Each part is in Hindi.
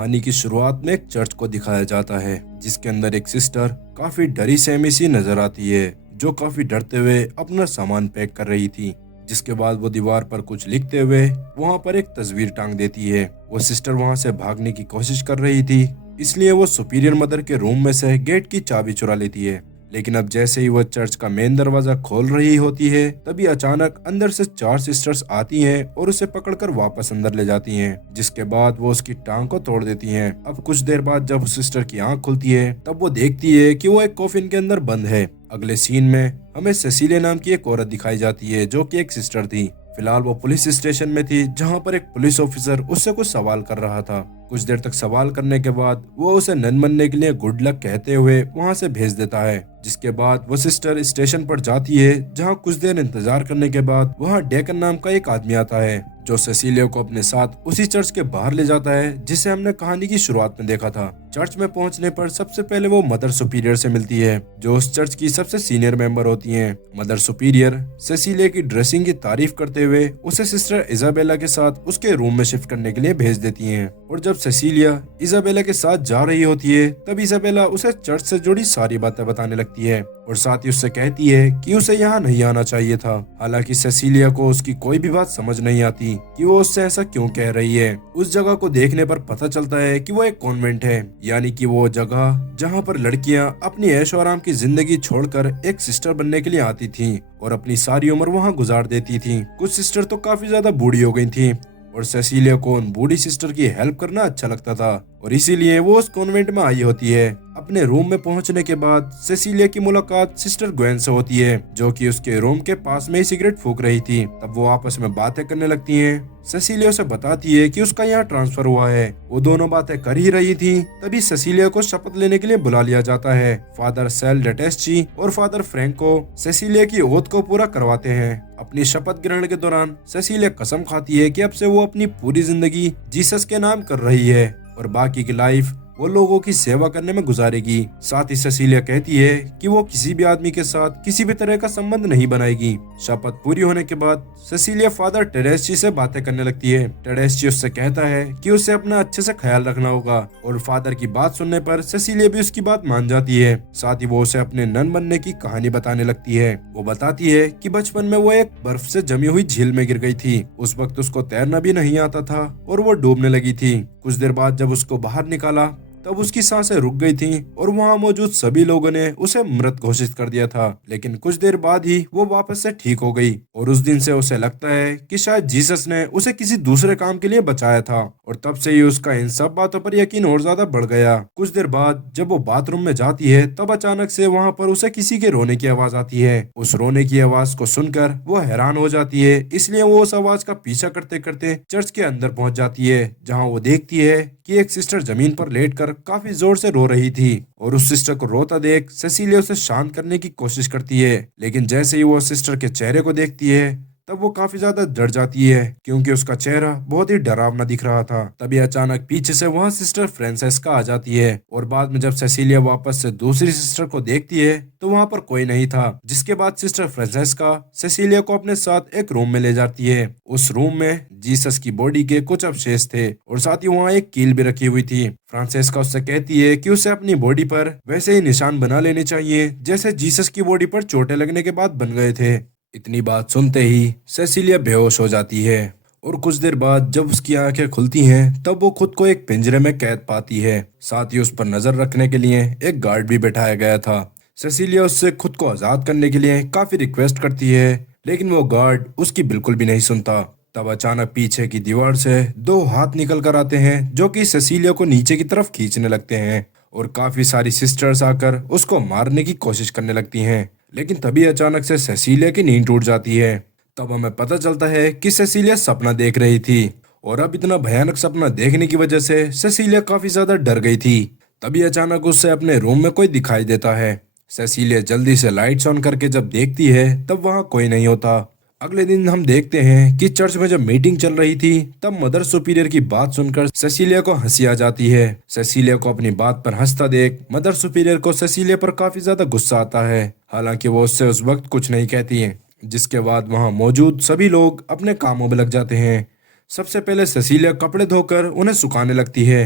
कहानी की शुरुआत में एक चर्च को दिखाया जाता है जिसके अंदर एक सिस्टर काफी डरी सहमी सी नजर आती है जो काफी डरते हुए अपना सामान पैक कर रही थी। जिसके बाद वो दीवार पर कुछ लिखते हुए वहां पर एक तस्वीर टांग देती है। वो सिस्टर वहां से भागने की कोशिश कर रही थी, इसलिए वो सुपीरियर मदर के रूम में से गेट की चाबी चुरा लेती है। लेकिन अब जैसे ही वो चर्च का मेन दरवाजा खोल रही होती है तभी अचानक अंदर से 4 सिस्टर्स आती हैं और उसे पकड़कर वापस अंदर ले जाती हैं, जिसके बाद वो उसकी टांग को तोड़ देती हैं। अब कुछ देर बाद जब सिस्टर की आंख खुलती है तब वो देखती है कि वो एक कॉफिन के अंदर बंद है। अगले सीन में हमें सेसिलिया नाम की एक औरत दिखाई जाती है जो कि एक सिस्टर थी। फिलहाल वो पुलिस स्टेशन में थी जहाँ पर एक पुलिस ऑफिसर उससे कुछ सवाल कर रहा था। कुछ देर तक सवाल करने के बाद वो उसे नन बनने के लिए गुड लक कहते हुए वहाँ से भेज देता है। जिसके बाद वो सिस्टर स्टेशन पर जाती है जहाँ कुछ देर इंतजार करने के बाद वहाँ डेकन नाम का एक आदमी आता है जो सेसिलिया को अपने साथ उसी चर्च के बाहर ले जाता है जिसे हमने कहानी की शुरुआत में देखा था। चर्च में पहुंचने पर सबसे पहले वो मदर सुपीरियर से मिलती है जो उस चर्च की सबसे सीनियर मेंबर होती हैं। मदर सुपीरियर सेसिलिया की ड्रेसिंग की तारीफ करते हुए उसे सिस्टर इजाबेला के साथ उसके रूम में शिफ्ट करने के लिए भेज देती हैं। और जब सेसिलिया इजाबेला के साथ जा रही होती है तब इजाबेला उसे चर्च से जुड़ी सारी बातें बताने लगती है और साथ ही उससे कहती है कि उसे यहाँ नहीं आना चाहिए था। हालांकि सेसिलिया को उसकी कोई भी बात समझ नहीं आती कि वो उससे ऐसा क्यों कह रही है। उस जगह को देखने पर पता चलता है कि वो एक कॉन्वेंट है, यानी कि वो जगह जहाँ पर लड़कियाँ अपनी ऐशो आराम की जिंदगी छोड़कर एक सिस्टर बनने के लिए आती थीं और अपनी सारी उम्र वहाँ गुजार देती थीं। कुछ सिस्टर तो काफी ज्यादा बूढ़ी हो गई थी और सेसिलिया को उन बूढ़ी सिस्टर की हेल्प करना अच्छा लगता था और इसीलिए वो उस कॉन्वेंट में आई होती है। अपने रूम में पहुंचने के बाद सेसिलिया की मुलाकात सिस्टर ग्वेन से होती है जो कि उसके रूम के पास में ही सिगरेट फूंक रही थी। तब वो आपस में बातें करने लगती हैं। सेसिलिया उसे बताती है कि उसका यहाँ ट्रांसफर हुआ है। वो दोनों बातें कर ही रही थी तभी सेसिलिया को शपथ लेने के लिए बुला लिया जाता है। फादर सेल डेटेस्ची और फादर फ्रैंको सेसिलिया की ओथ को पूरा करवाते हैं। अपनी शपथ ग्रहण के दौरान सेसिलिया कसम खाती है कि अब से वो अपनी पूरी जिंदगी जीसस के नाम कर रही है और बाकी की लाइफ वो लोगों की सेवा करने में गुजारेगी। साथ ही सेसिलिया कहती है कि वो किसी भी आदमी के साथ किसी भी तरह का संबंध नहीं बनाएगी। शपथ पूरी होने के बाद सेसिलिया फादर टेरेस्ची से बातें करने लगती है। टेरेस्ची उससे कहता है कि उसे अपना अच्छे से ख्याल रखना होगा और फादर की बात सुनने पर सेसिलिया भी उसकी बात मान जाती है। साथ ही वो उसे अपने नन बनने की कहानी बताने लगती है। वो बताती है कि बचपन में वो एक बर्फ से जमी हुई झील में गिर गई थी। उस वक्त उसको तैरना भी नहीं आता था और वो डूबने लगी थी। कुछ देर बाद जब उसको बाहर निकाला तब उसकी सांसें रुक गई थीं और वहां मौजूद सभी लोगों ने उसे मृत घोषित कर दिया था। लेकिन कुछ देर बाद ही वो वापस से ठीक हो गई और उस दिन से उसे लगता है कि शायद जीसस ने उसे किसी दूसरे काम के लिए बचाया था और तब से ही उसका इन सब बातों पर यकीन और ज्यादा बढ़ गया। कुछ देर बाद जब वो बाथरूम में जाती है तब अचानक से वहां पर उसे किसी के रोने की आवाज आती है। उस रोने की आवाज को सुनकर वो हैरान हो जाती है, इसलिए वो उस आवाज का पीछा करते करते चर्च के अंदर पहुंच जाती है जहाँ वो देखती है कि एक सिस्टर जमीन पर लेटकर काफी जोर से रो रही थी और उस सिस्टर को रोता देख सेसिलिया उसे शांत करने की कोशिश करती है। लेकिन जैसे ही वो सिस्टर के चेहरे को देखती है तब वो काफी ज्यादा डर जाती है क्योंकि उसका चेहरा बहुत ही डरावना दिख रहा था। तभी अचानक पीछे से वहाँ सिस्टर फ्रांसेस्का आ जाती है और बाद में जब सेसिलिया वापस से दूसरी सिस्टर को देखती है तो वहाँ पर कोई नहीं था। जिसके बाद सिस्टर फ्रांसेस्का सेसिलिया को अपने साथ एक रूम में ले जाती है। उस रूम में जीसस की बॉडी के कुछ अवशेष थे और साथ ही वहाँ एक कील भी रखी हुई थी। फ्रांसेस्का उससे कहती है कि उसे अपनी बॉडी पर वैसे ही निशान बना लेने चाहिए जैसे जीसस की बॉडी पर चोटें लगने के बाद बन गए थे। इतनी बात सुनते ही सेसिलिया बेहोश हो जाती है और कुछ देर बाद जब उसकी आंखें खुलती हैं तब वो खुद को एक पिंजरे में कैद पाती है। साथ ही उस पर नजर रखने के लिए एक गार्ड भी बैठाया गया था। सेसिलिया उससे खुद को आजाद करने के लिए काफी रिक्वेस्ट करती है लेकिन वो गार्ड उसकी बिल्कुल भी नहीं सुनता। तब अचानक पीछे की दीवार से 2 हाथ निकल कर आते हैं जो कि सेसिलिया को नीचे की तरफ खींचने लगते हैं और काफी सारी सिस्टर्स आकर उसको मारने की कोशिश करने लगती हैं। लेकिन तभी अचानक से सेसिलिया की नींद टूट जाती है। तब हमें पता चलता है कि सेसिलिया सपना देख रही थी और अब इतना भयानक सपना देखने की वजह से सेसिलिया काफी ज्यादा डर गई थी। तभी अचानक उससे अपने रूम में कोई दिखाई देता है। सेसिलिया जल्दी से लाइट्स ऑन करके जब देखती है तब वहाँ कोई नहीं होता। अगले दिन हम देखते हैं कि चर्च में जब मीटिंग चल रही थी तब मदर सुपीरियर की बात सुनकर सेसिलिया को हंसी आ जाती है। सेसिलिया को अपनी बात पर हंसता देख मदर सुपीरियर को सेसिलिया पर काफी ज्यादा गुस्सा आता है। हालांकि वो उससे उस वक्त कुछ नहीं कहती है। जिसके बाद वहां मौजूद सभी लोग अपने कामों में लग जाते हैं। सबसे पहले सेसिलिया कपड़े धोकर उन्हें सुखाने लगती है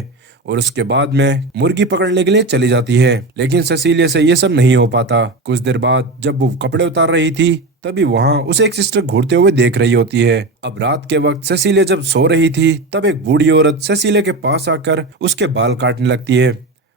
और उसके बाद में मुर्गी पकड़ने के लिए चली जाती है। लेकिन सेसिलिया से ये सब नहीं हो पाता। कुछ देर बाद जब वो कपड़े उतार रही थी तभी वहां उसे एक सिस्टर घूरते हुए देख रही होती है। अब रात के वक्त सेसिलिया जब सो रही थी तब एक बूढ़ी औरत सेसिलिया के पास आकर उसके बाल काटने लगती है।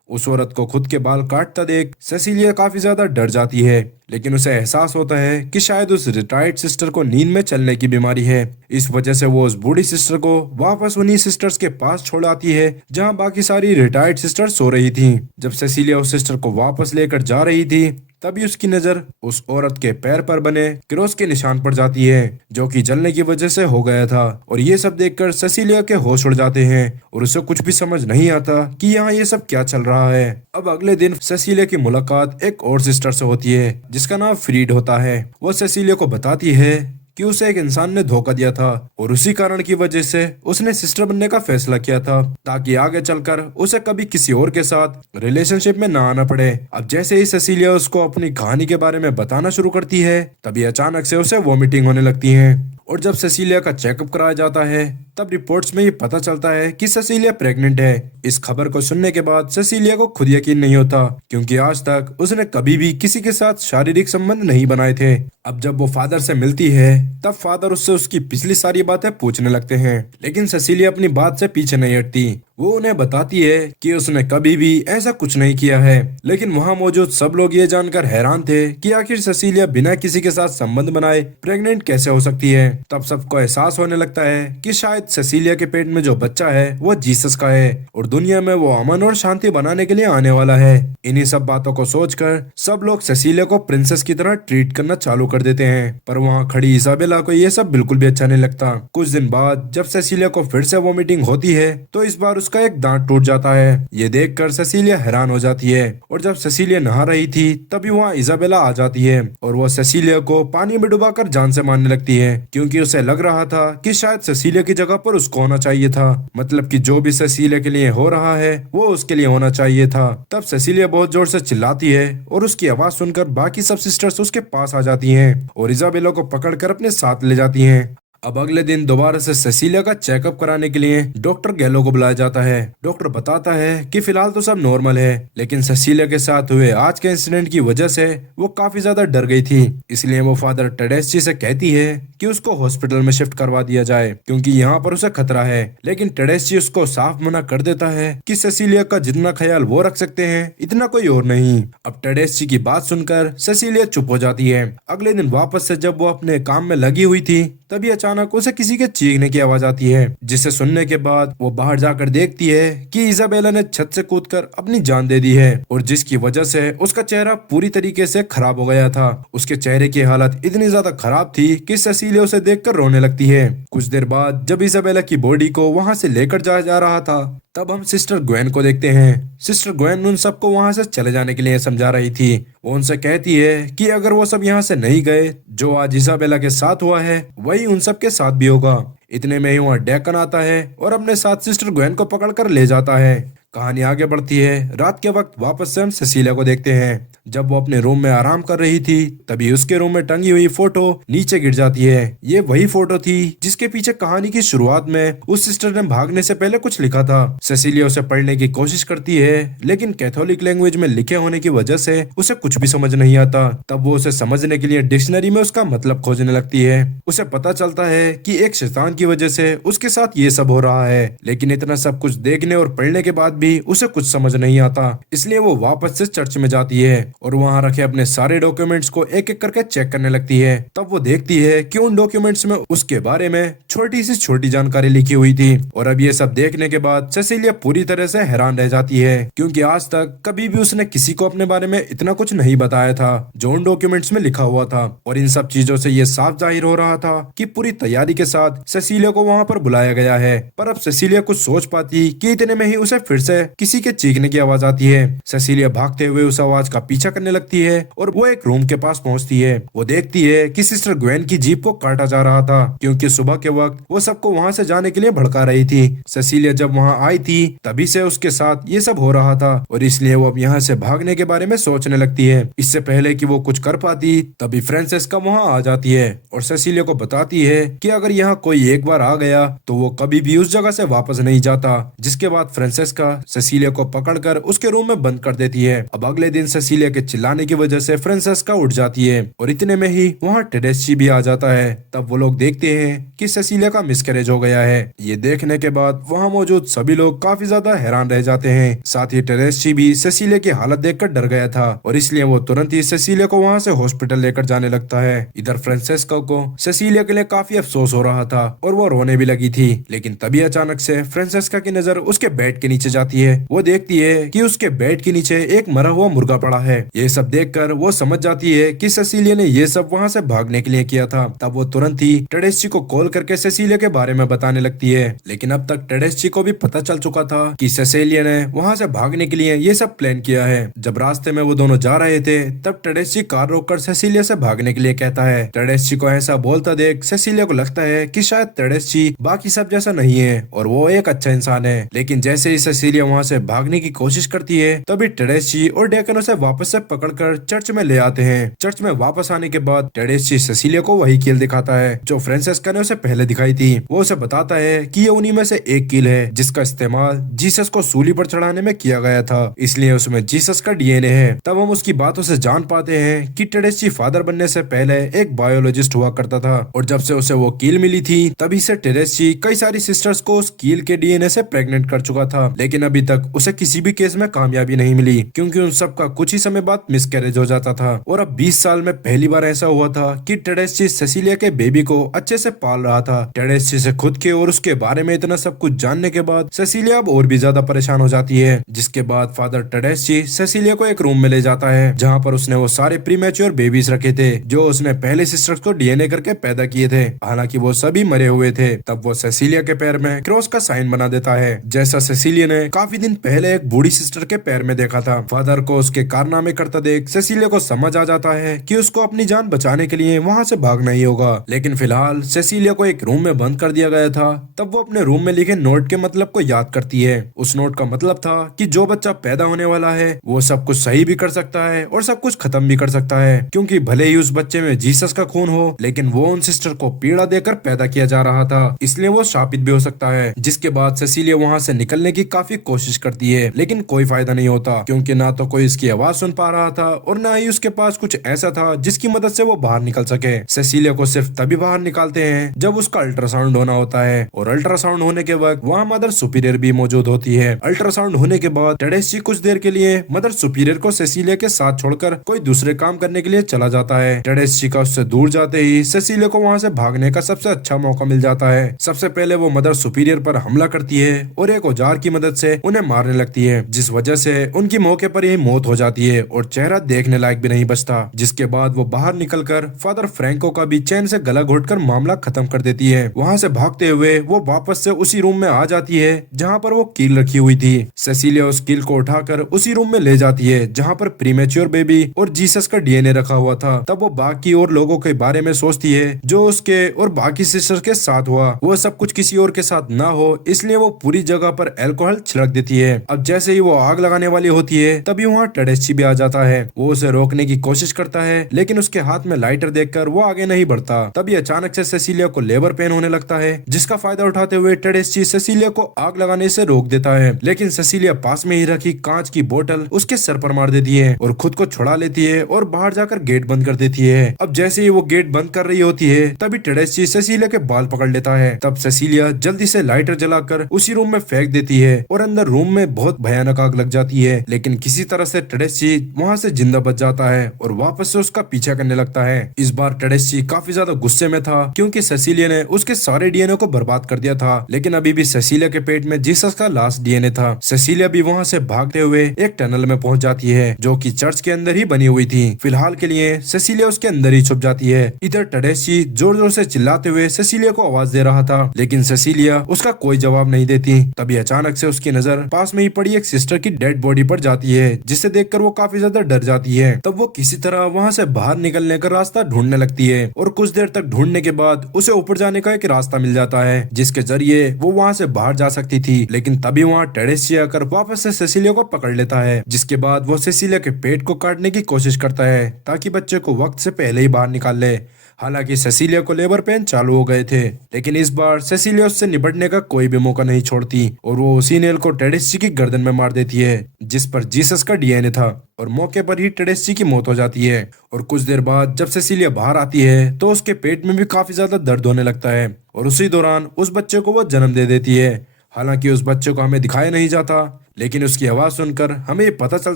उस औरत को खुद के बाल काटता देख सेसिलिया काफी ज्यादा डर जाती है, लेकिन उसे एहसास होता है कि शायद उस रिटायर्ड सिस्टर को नींद में चलने की बीमारी है। इस वजह से वो उस बूढ़ी सिस्टर को वापस उन्हीं सिस्टर्स के पास छोड़ आती है जहां बाकी सारी रिटायर्ड सिस्टर सो रही थी। जब सेसिलिया उस सिस्टर को वापस लेकर जा रही थी तभी उसकी नजर उस औरत के पैर पर बने क्रॉस के निशान पर जाती है, जो कि जलने की वजह से हो गया था। और ये सब देखकर सेसिलिया के होश उड़ जाते हैं और उसे कुछ भी समझ नहीं आता कि यहाँ ये सब क्या चल रहा है। अब अगले दिन सेसिलिया की मुलाकात एक और सिस्टर से होती है जिसका नाम फ्रीड होता है। वो सेसिलिया को बताती है कि उसे एक इंसान ने धोखा दिया था और उसी कारण की वजह से उसने सिस्टर बनने का फैसला किया था ताकि आगे चलकर उसे कभी किसी और के साथ रिलेशनशिप में ना आना पड़े। अब जैसे ही सेसिलिया उसको अपनी कहानी के बारे में बताना शुरू करती है तभी अचानक से उसे वॉमिटिंग होने लगती है। और जब सेसिलिया का चेकअप कराया जाता है तब रिपोर्ट्स में ये पता चलता है कि सेसिलिया प्रेग्नेंट है। इस खबर को सुनने के बाद सेसिलिया को खुद यकीन नहीं होता, क्योंकि आज तक उसने कभी भी किसी के साथ शारीरिक संबंध नहीं बनाए थे। अब जब वो फादर से मिलती है तब फादर उससे उसकी पिछली सारी बातें पूछने लगते हैं, लेकिन सेसिलिया अपनी बात से पीछे नहीं हटती। वो उन्हें बताती है कि उसने कभी भी ऐसा कुछ नहीं किया है। लेकिन वहाँ मौजूद सब लोग ये जानकर हैरान थे कि आखिर सेसिलिया बिना किसी के साथ संबंध बनाए प्रेग्नेंट कैसे हो सकती है। तब सबको एहसास होने लगता है कि शायद सेसिलिया के पेट में जो बच्चा है वो जीसस का है और दुनिया में वो अमन और शांति बनाने के लिए आने वाला है। इन्हीं सब बातों को सोचकर सब लोग सेसिलिया को प्रिंसेस की तरह ट्रीट करना चालू कर देते हैं, पर वहाँ खड़ी इसाबेला को ये सब बिल्कुल भी अच्छा नहीं लगता। कुछ दिन बाद जब सेसिलिया को फिर से वॉमिटिंग होती है तो इस बार उसका एक दांत टूट जाता है। ये देखकर सेसिलिया हैरान हो जाती है और जब सेसिलिया नहा रही थी तभी वहाँ इसाबेला आ जाती है और वो सेसिलिया को पानी में डुबाकर जान से मारने लगती है, क्योंकि उसे लग रहा था कि शायद सेसिलिया की जगह पर उसको होना चाहिए था। मतलब कि जो भी सेसिलिया के लिए हो रहा है वो उसके लिए होना चाहिए था। तब सेसिलिया बहुत जोर से चिल्लाती है और उसकी आवाज सुनकर बाकी सब सिस्टर्स उसके पास आ जाती हैं और इसाबेला को पकड़कर अपने साथ ले जाती हैं। अब अगले दिन दोबारा से सेसिलिया का चेकअप कराने के लिए डॉक्टर गैलो को बुलाया जाता है। डॉक्टर बताता है कि फिलहाल तो सब नॉर्मल है, लेकिन सेसिलिया के साथ हुए आज के इंसिडेंट की वजह से वो काफी ज्यादा डर गई थी। इसलिए वो फादर टेडेस्ची से कहती है कि उसको हॉस्पिटल में शिफ्ट करवा दिया जाए, क्योंकि यहाँ पर उसे खतरा है। लेकिन टेडेस्ची उसको साफ मना कर देता है कि सेसिलिया का जितना ख्याल वो रख सकते हैं इतना कोई और नहीं। अब टेडेस्ची की बात सुनकर सेसिलिया चुप हो जाती है। अगले दिन वापस से जब वो अपने काम में लगी हुई थी तभी अचानक उसे किसी के चीखने की आवाज आती है, जिसे सुनने के बाद वो बाहर जाकर देखती है कि इसाबेला ने छत से कूदकर अपनी जान दे दी है और जिसकी वजह से उसका चेहरा पूरी तरीके से खराब हो गया था। उसके चेहरे की हालत इतनी ज्यादा खराब थी कि सेसिलिया उसे देखकर रोने लगती है। कुछ देर बाद जब इसाबेला की बॉडी को वहां से लेकर जाया जा रहा था तब हम सिस्टर ग्वेन को देखते हैं। सिस्टर ग्वेन उन सबको वहां से चले जाने के लिए समझा रही थी। वो उनसे कहती है कि अगर वो सब यहाँ से नहीं गए, जो आज इसाबेला के साथ हुआ है वही उन सब के साथ भी होगा। इतने में ही वहाँ डेकन आता है और अपने साथ सिस्टर ग्वेन को पकड़कर ले जाता है। कहानी आगे बढ़ती है। रात के वक्त वापस से हम सेसिलिया को देखते हैं। जब वो अपने रूम में आराम कर रही थी तभी उसके रूम में टंगी हुई फोटो नीचे गिर जाती है। ये वही फोटो थी जिसके पीछे कहानी की शुरुआत में उस सिस्टर ने भागने से पहले कुछ लिखा था। सेसिलिया उसे पढ़ने की कोशिश करती है, लेकिन कैथोलिक लैंग्वेज में लिखे होने की वजह से उसे कुछ भी समझ नहीं आता। तब वो उसे समझने के लिए डिक्शनरी में उसका मतलब खोजने लगती है। उसे पता चलता है कि एक शैतान की वजह से उसके साथ ये सब हो रहा है, लेकिन इतना सब कुछ देखने और पढ़ने के बाद भी उसे कुछ समझ नहीं आता। इसलिए वो वापस से चर्च में जाती है और वहां रखे अपने सारे डॉक्यूमेंट्स को एक एक करके चेक करने लगती है। तब वो देखती है कि उन डॉक्यूमेंट्स में उसके बारे में छोटी सी छोटी जानकारी लिखी हुई थी। और अब ये सब देखने के बाद सेसिलिया पूरी तरह से हैरान रह जाती है, क्योंकि आज तक कभी भी उसने किसी को अपने बारे में इतना कुछ नहीं बताया था जो उन डॉक्यूमेंट्स में लिखा हुआ था। और इन सब चीजों से ये साफ जाहिर हो रहा था कि पूरी तैयारी के साथ सेसिलिया को वहां पर बुलाया गया है। पर अब सेसिलिया कुछ सोच पाती कि इतने में ही उसे फिर से किसी के चीखने की आवाज आती है। सेसिलिया भागते हुए उस आवाज का पीछा करने लगती है और वो एक रूम के पास पहुंचती है। वो देखती है कि सिस्टर ग्वेन की जीप को काटा जा रहा था, क्योंकि सुबह के वक्त वो सबको वहां से जाने के लिए भड़का रही थी। सेसिलिया जब वहां आई थी तभी से उसके साथ ये सब हो रहा था और इसलिए वो अब यहाँ से भागने के बारे में सोचने लगती है। इससे पहले कि वो कुछ कर पाती तभी फ्रांसेस्का वहां आ जाती है और सेसिलिया को बताती है कि अगर यहाँ कोई एक बार आ गया तो वो कभी भी उस जगह से वापस नहीं जाता। जिसके बाद फ्रांसेस्का सेसिलिया को पकड़कर उसके रूम में बंद कर देती है। अब अगले दिन सेसिलिया के चिल्लाने की वजह से फ्रांसेस्का उठ जाती है और इतने में ही वहाँ टेडेस्ची भी आ जाता है। तब वो लोग देखते हैं कि सेसिलिया का मिसकैरेज हो गया है। ये देखने के बाद वहाँ मौजूद सभी लोग काफी ज्यादा हैरान रह जाते हैं। साथ ही टेडेस्ची भी सेसिलिया की हालत देखकर डर गया था और इसलिए वो तुरंत ही सेसिलिया को वहाँ से हॉस्पिटल लेकर जाने लगता है। इधर फ्रांसेस्का को सेसिलिया के लिए काफी अफसोस हो रहा था और वो रोने भी लगी थी, लेकिन तभी अचानक से फ्रांसेस्का की नजर उसके बेड के नीचे जाती है। वो देखती है कि उसके बेड के नीचे एक मरा हुआ मुर्गा पड़ा है। ये सब देखकर वो समझ जाती है कि सेसिलिया ने ये सब वहाँ से भागने के लिए किया था। तब वो तुरंत ही टेडेस्ची को कॉल करके सेसिलिया के बारे में बताने लगती है, लेकिन अब तक टेडेस्ची को भी पता चल चुका था कि सेसिलिया ने वहाँ से भागने के लिए ये सब प्लान किया है। जब रास्ते में वो दोनों जा रहे थे तब टेडेस्ची कार रोककर सेसिलिया से भागने के लिए कहता है। टेडेस्ची को ऐसा बोलता देख सेसिलिया को लगता है कि शायद टेडेस्ची बाकी सब जैसा नहीं है और वो एक अच्छा इंसान है, लेकिन जैसे ही सेसिलिया वहाँ से भागने की कोशिश करती है तभी टेडेस्ची और डेकन उसे वापस से पकड़कर चर्च में ले आते हैं। चर्च में वापस आने के बाद टेडेस्ची सेसिलिया को वही कील दिखाता है जो फ्रांसेस्का ने उसे पहले दिखाई थी। वो उसे बताता है कि ये उन्हीं में से एक कील है जिसका इस्तेमाल जीसस को सूली पर चढ़ाने में किया गया था, इसलिए उसमें जीसस का डीएनए है। तब हम उसकी बातों से जान पाते हैं कि टेडेस्ची फादर बनने से पहले एक बायोलॉजिस्ट हुआ करता था और जब से उसे वो कील मिली थी तभी से टेडेस्ची कई सारी सिस्टर्स को उस कील के डीएनए से प्रेग्नेंट कर चुका था, लेकिन अभी तक उसे किसी भी केस में कामयाबी नहीं मिली क्योंकि उन सब का कुछ ही समय बाद मिसकैरेज हो जाता था। और अब 20 साल में पहली बार ऐसा हुआ था कि टेडेस्ची सेसिलिया के बेबी को अच्छे से पाल रहा था। टेडेस्ची से खुद के और उसके बारे में इतना सब कुछ जानने के बाद सेसिलिया अब और भी ज्यादा परेशान हो जाती है, जिसके बाद फादर टेडेस्ची सेसिलिया को एक रूम में ले जाता है जहाँ पर उसने वो सारे प्रीमैच्योर बेबीज रखे थे जो उसने पहले सिस्टर्स को डीएनए करके पैदा किए थे, हालांकि वो सभी मरे हुए थे। तब वो सेसिलिया के पैर में क्रॉस का साइन बना देता है जैसा सेसिलिया ने काफी दिन पहले एक बूढ़ी सिस्टर के पैर में देखा था। फादर को उसके कारनामे करता देख सेसिलिया को समझ आ जाता है कि उसको अपनी जान बचाने के लिए वहाँ से भागना ही होगा, लेकिन फिलहाल सेसिलिया को एक रूम में बंद कर दिया गया था। तब वो अपने रूम में लिखे नोट के मतलब को याद करती है। उस नोट का मतलब था कि जो बच्चा पैदा होने वाला है वो सब कुछ सही भी कर सकता है और सब कुछ खत्म भी कर सकता है, क्योंकि भले ही उस बच्चे में जीसस का खून हो लेकिन वो उन सिस्टर को पीड़ा देकर पैदा किया जा रहा था, इसलिए वो शापित भी हो सकता है। जिसके बाद सेसिलिया वहाँ से निकलने की काफी कोशिश करती है लेकिन कोई फायदा नहीं होता क्योंकि ना तो कोई इसकी आवाज सुन पा रहा था और ना ही उसके पास कुछ ऐसा था जिसकी मदद से वो बाहर निकल सके। सेसिलिया को सिर्फ तभी बाहर निकालते हैं जब उसका अल्ट्रासाउंड होना होता है और अल्ट्रासाउंड होने के वक्त वहाँ मदर सुपीरियर भी मौजूद होती है। अल्ट्रासाउंड होने के बाद टेडेस्ची कुछ देर के लिए मदर सुपीरियर को सेसिलिया के साथ छोड़कर कोई दूसरे काम करने के लिए चला जाता है। टेडेस्ची का उससे दूर जाते ही सेसिलिया को वहाँ से भागने का सबसे अच्छा मौका मिल जाता है। सबसे पहले वो मदर सुपीरियर पर हमला करती है और एक औजार की मदद से उन्हें मारने लगती है, जिस वजह से उनकी मौके पर ही मौत हो जाती है और चेहरा देखने लायक भी नहीं बचता। जिसके बाद वो बाहर निकलकर फादर फ्रैंको का भी चैन से गला घोटकर मामला खत्म कर देती है। वहाँ से भागते हुए वो वापस से उसी रूम में आ जाती है जहाँ पर वो कील रखी हुई थी। सेसिलिया उस कील को उठाकर उसी रूम में ले जाती है जहाँ पर प्रीमेच्योर बेबी और जीसस का डीएनए रखा हुआ था। तब वो बाकी और लोगों के बारे में सोचती है जो उसके और बाकी सिस्टर के साथ हुआ, वो सब कुछ किसी और के साथ ना हो, इसलिए वो पूरी जगह पर अल्कोहल छिड़क देती है। अब जैसे ही वो आग लगाने वाली होती है तभी वहाँ टेडेस्ची भी आ जाता है। वो उसे रोकने की कोशिश करता है लेकिन उसके हाथ में लाइटर देखकर वो आगे नहीं बढ़ता। तभी अचानक से सेसिलिया को लेबर पेन होने लगता है, जिसका फायदा उठाते हुए टेडेस्ची सेसिलिया को आग लगाने से रोक देता है, लेकिन सेसिलिया पास में ही रखी कांच की बोतल उसके सर पर मार देती है और खुद को छुड़ा लेती है और बाहर जाकर गेट बंद कर देती है। अब जैसे ही वो गेट बंद कर रही होती है तभी टेडेस्ची सेसिलिया के बाल पकड़ लेता है। तब सेसिलिया जल्दी से लाइटर जलाकर उसी रूम में फेंक देती है और अंदर रूम में बहुत भयानक आग लग जाती है, लेकिन किसी तरह से टेडेस्ची वहाँ से जिंदा बच जाता है और वापस से उसका पीछा करने लगता है। इस बार टेडेस्ची काफी ज्यादा गुस्से में था क्योंकि सेसिलिया ने उसके सारे डीएनए को बर्बाद कर दिया था, लेकिन अभी भी सेसिलिया के पेट में जीसस का लास्ट डीएनए था। सेसिलिया भी वहाँ से भागते हुए एक टनल में पहुंच जाती है जो कि चर्च के अंदर ही बनी हुई थी। फिलहाल के लिए सेसिलिया उसके अंदर ही छुप जाती है। इधर टेडेस्ची जोर जोर से चिल्लाते हुए सेसिलिया को आवाज दे रहा था, लेकिन सेसिलिया उसका कोई जवाब नहीं देती। तभी अचानक से उसकी नजर पास में ही पड़ी एक सिस्टर की डेड बॉडी पर जाती है, जिसे देखकर वो काफी ज्यादा डर जाती है। तब वो किसी तरह वहाँ से बाहर निकलने का रास्ता ढूंढने लगती है और कुछ देर तक ढूंढने के बाद उसे ऊपर जाने का एक रास्ता मिल जाता है जिसके जरिए वो वहाँ से बाहर जा सकती थी, लेकिन तभी वहाँ टेडेस्ची आकर वापस से सेसिलिया को पकड़ लेता है। जिसके बाद वो सेसिलिया के पेट को काटने की कोशिश करता है ताकि बच्चे को वक्त से पहले ही बाहर निकाल ले। हालांकि सेसिलिया को लेबर पेन चालू हो गए थे, लेकिन इस बार सेसिलिया उससे निपटने का कोई भी मौका नहीं छोड़ती और वो उसी नेल को टेडेस्ची की गर्दन में मार देती है, जिस पर जीसस का डीएनए था। और मौके पर ही टेडेस्ची की मौत हो जाती है। और कुछ देर बाद जब सेसिलिया बाहर आती है तो उसके पेट में भी काफी ज्यादा दर्द होने लगता है और उसी दौरान उस बच्चे को वो जन्म दे देती है। हालांकि उस बच्चे को हमें दिखाया नहीं जाता, लेकिन उसकी आवाज सुनकर हमें ये पता चल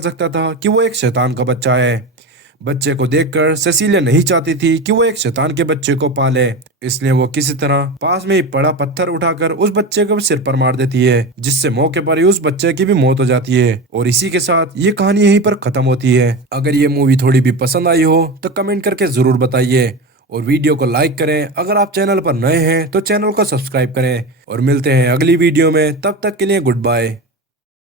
सकता था कि वो एक शैतान का बच्चा है। बच्चे को देखकर सेसिलिया नहीं चाहती थी कि वो एक शैतान के बच्चे को पाले, इसलिए वो किसी तरह पास में ही पड़ा पत्थर उठाकर उस बच्चे को सिर पर मार देती है, जिससे मौके पर ही उस बच्चे की भी मौत हो जाती है। और इसी के साथ ये कहानी यहीं पर खत्म होती है। अगर ये मूवी थोड़ी भी पसंद आई हो तो कमेंट करके जरूर बताइए और वीडियो को लाइक करें। अगर आप चैनल पर नए हैं तो चैनल को सब्सक्राइब करें और मिलते हैं अगली वीडियो में। तब तक के लिए गुड बाय।